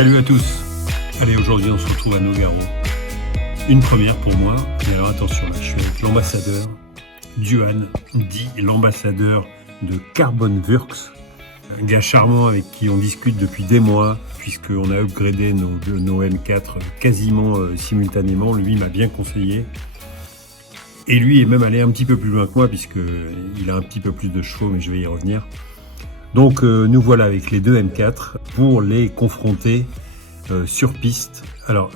Salut à tous. Allez, aujourd'hui on se retrouve à Nogaro. Une première pour moi, mais alors attention, là, je suis avec l'ambassadeur Duan, dit l'ambassadeur de Carbon Works, un gars charmant avec qui on discute depuis des mois, puisqu'on a upgradé nos M4 quasiment simultanément. Lui m'a bien conseillé. Et lui est même allé un petit peu plus loin que moi, puisqu'il a un petit peu plus de chevaux, mais je vais y revenir. Donc nous voilà avec les deux M4 pour les confronter sur piste. Alors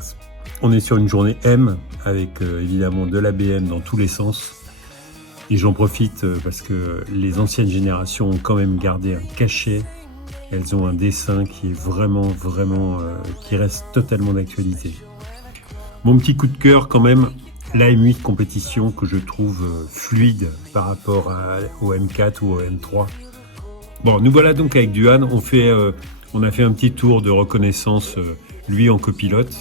on est sur une journée M avec évidemment de l'ABM dans tous les sens. Et j'en profite parce que les anciennes générations ont quand même gardé un cachet. Elles ont un dessin qui est vraiment qui reste totalement d'actualité. Mon petit coup de cœur quand même, la M8 compétition que je trouve fluide par rapport au M4 ou au M3. Bon, nous voilà donc avec Duan, on a fait un petit tour de reconnaissance, lui en copilote.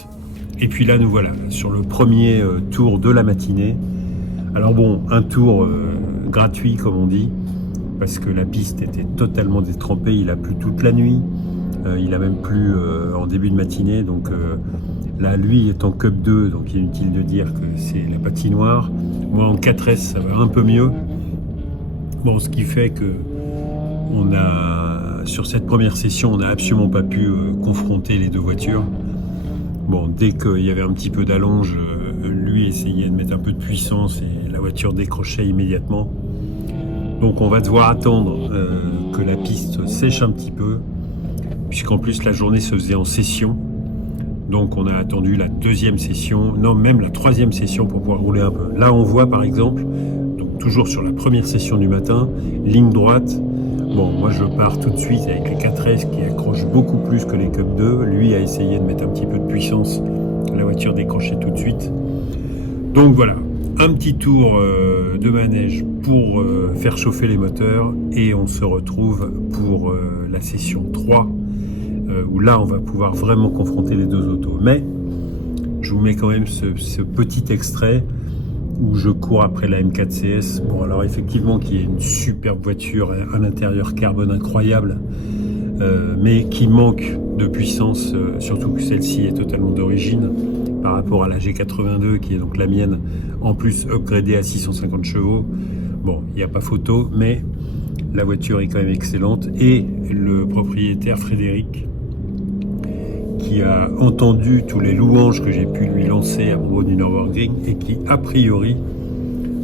Et puis là, nous voilà sur le premier tour de la matinée. Alors bon, un tour gratuit comme on dit, parce que la piste était totalement détrempée, il a plu toute la nuit, il a même plu en début de matinée, donc là, lui est en Cup 2, donc il est inutile de dire que c'est la patinoire. Moi en 4S, ça va un peu mieux. Bon, ce qui fait que sur cette première session, on n'a absolument pas pu confronter les deux voitures. Bon, dès qu'il y avait un petit peu d'allonge, lui essayait de mettre un peu de puissance et la voiture décrochait immédiatement. Donc on va devoir attendre que la piste sèche un petit peu, puisqu'en plus la journée se faisait en session. Donc on a attendu la deuxième session, non même la troisième session pour pouvoir rouler un peu. Là on voit par exemple, donc toujours sur la première session du matin, ligne droite. Bon, moi je pars tout de suite avec les 4S qui accrochent beaucoup plus que les Cup 2. Lui a essayé de mettre un petit peu de puissance. La voiture décrochait tout de suite. Donc voilà, un petit tour de manège pour faire chauffer les moteurs. Et on se retrouve pour la session 3, où là on va pouvoir vraiment confronter les deux autos. Mais je vous mets quand même ce petit extrait où je cours après la M4 CS. Bon, alors effectivement, qui est une superbe voiture à l'intérieur carbone incroyable, mais qui manque de puissance, surtout que celle-ci est totalement d'origine par rapport à la G82 qui est donc la mienne, en plus upgradée à 650 chevaux. Bon, il n'y a pas photo, mais la voiture est quand même excellente. Et le propriétaire Frédéric, qui a entendu tous les louanges que j'ai pu lui lancer à propos du Nürburgring et qui, a priori,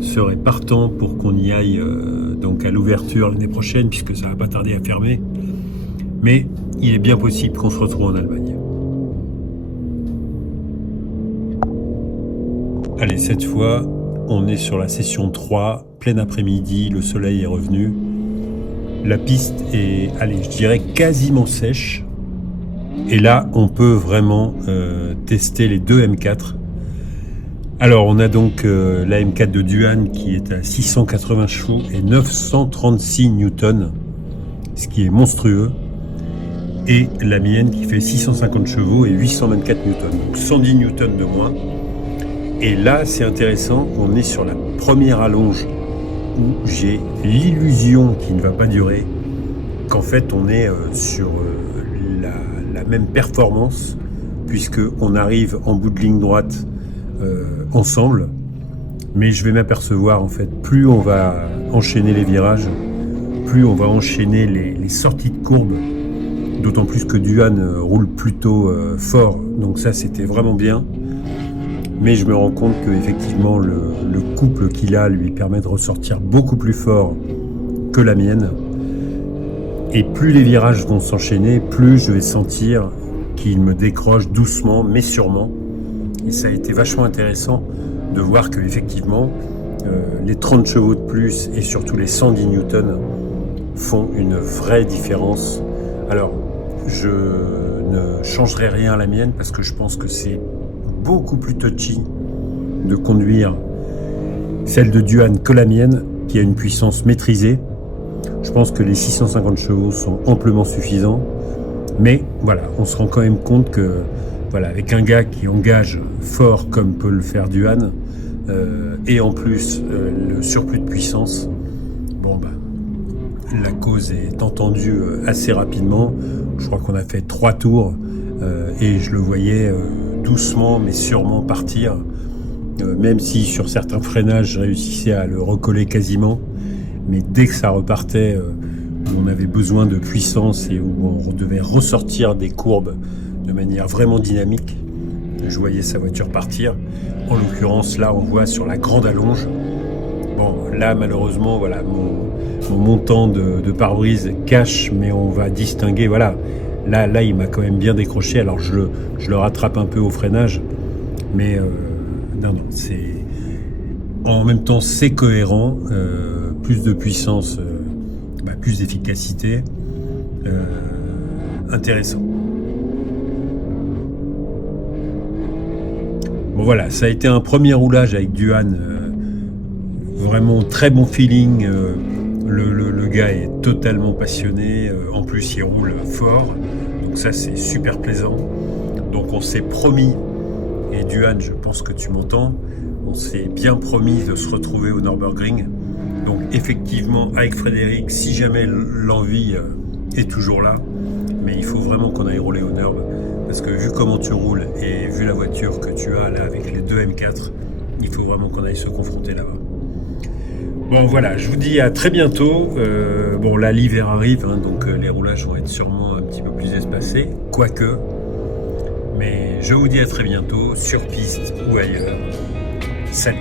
serait partant pour qu'on y aille donc à l'ouverture l'année prochaine, puisque ça va pas tarder à fermer. Mais il est bien possible qu'on se retrouve en Allemagne. Allez, cette fois, on est sur la session 3, plein après-midi, le soleil est revenu. La piste est, allez, je dirais quasiment sèche. Et là, on peut vraiment tester les deux M4. Alors, on a donc la M4 de Duan qui est à 680 chevaux et 936 newtons, ce qui est monstrueux. Et la mienne qui fait 650 chevaux et 824 newtons, donc 110 newtons de moins. Et là, c'est intéressant, on est sur la première allonge où j'ai l'illusion qui ne va pas durer, qu'en fait, on est sur la même performance, puisque on arrive en bout de ligne droite ensemble, mais je vais m'apercevoir en fait, plus on va enchaîner les virages, plus on va enchaîner les sorties de courbe, d'autant plus que Duan roule plutôt fort, donc ça c'était vraiment bien. Mais je me rends compte que effectivement le couple qu'il a lui permet de ressortir beaucoup plus fort que la mienne. Et plus les virages vont s'enchaîner, plus je vais sentir qu'il me décroche doucement mais sûrement. Et ça a été vachement intéressant de voir que effectivement les 30 chevaux de plus et surtout les 110 newtons font une vraie différence. Alors je ne changerai rien à la mienne parce que je pense que c'est beaucoup plus touchy de conduire celle de Duan que la mienne, qui a une puissance maîtrisée. Je pense que les 650 chevaux sont amplement suffisants, mais voilà, on se rend quand même compte que voilà, avec un gars qui engage fort comme peut le faire Duan, et en plus le surplus de puissance, bon bah la cause est entendue assez rapidement. Je crois qu'on a fait 3 tours et je le voyais doucement mais sûrement partir, même si sur certains freinages je réussissais à le recoller quasiment, mais dès que ça repartait, où on avait besoin de puissance et où on devait ressortir des courbes de manière vraiment dynamique, je voyais sa voiture partir. En l'occurrence, là, on voit sur la grande allonge. Bon, là, malheureusement, voilà, mon montant de pare-brise cache, mais on va distinguer, voilà. Là, il m'a quand même bien décroché. Alors, je le rattrape un peu au freinage, mais non, c'est... En même temps, c'est cohérent. Plus de puissance, plus d'efficacité. Intéressant. Bon voilà, ça a été un premier roulage avec Duhan, vraiment très bon feeling, le gars est totalement passionné, en plus il roule fort, donc ça c'est super plaisant. Donc on s'est promis, et Duhan je pense que tu m'entends, on s'est bien promis de se retrouver au Nürburgring. Donc effectivement avec Frédéric, si jamais l'envie est toujours là, mais il faut vraiment qu'on aille rouler au Nürb. Parce que vu comment tu roules et vu la voiture que tu as là avec les deux M4, il faut vraiment qu'on aille se confronter là-bas. Bon voilà, je vous dis à très bientôt. Bon là l'hiver arrive, hein, donc les roulages vont être sûrement un petit peu plus espacés, quoique. Mais je vous dis à très bientôt, sur piste ou ailleurs. Salut!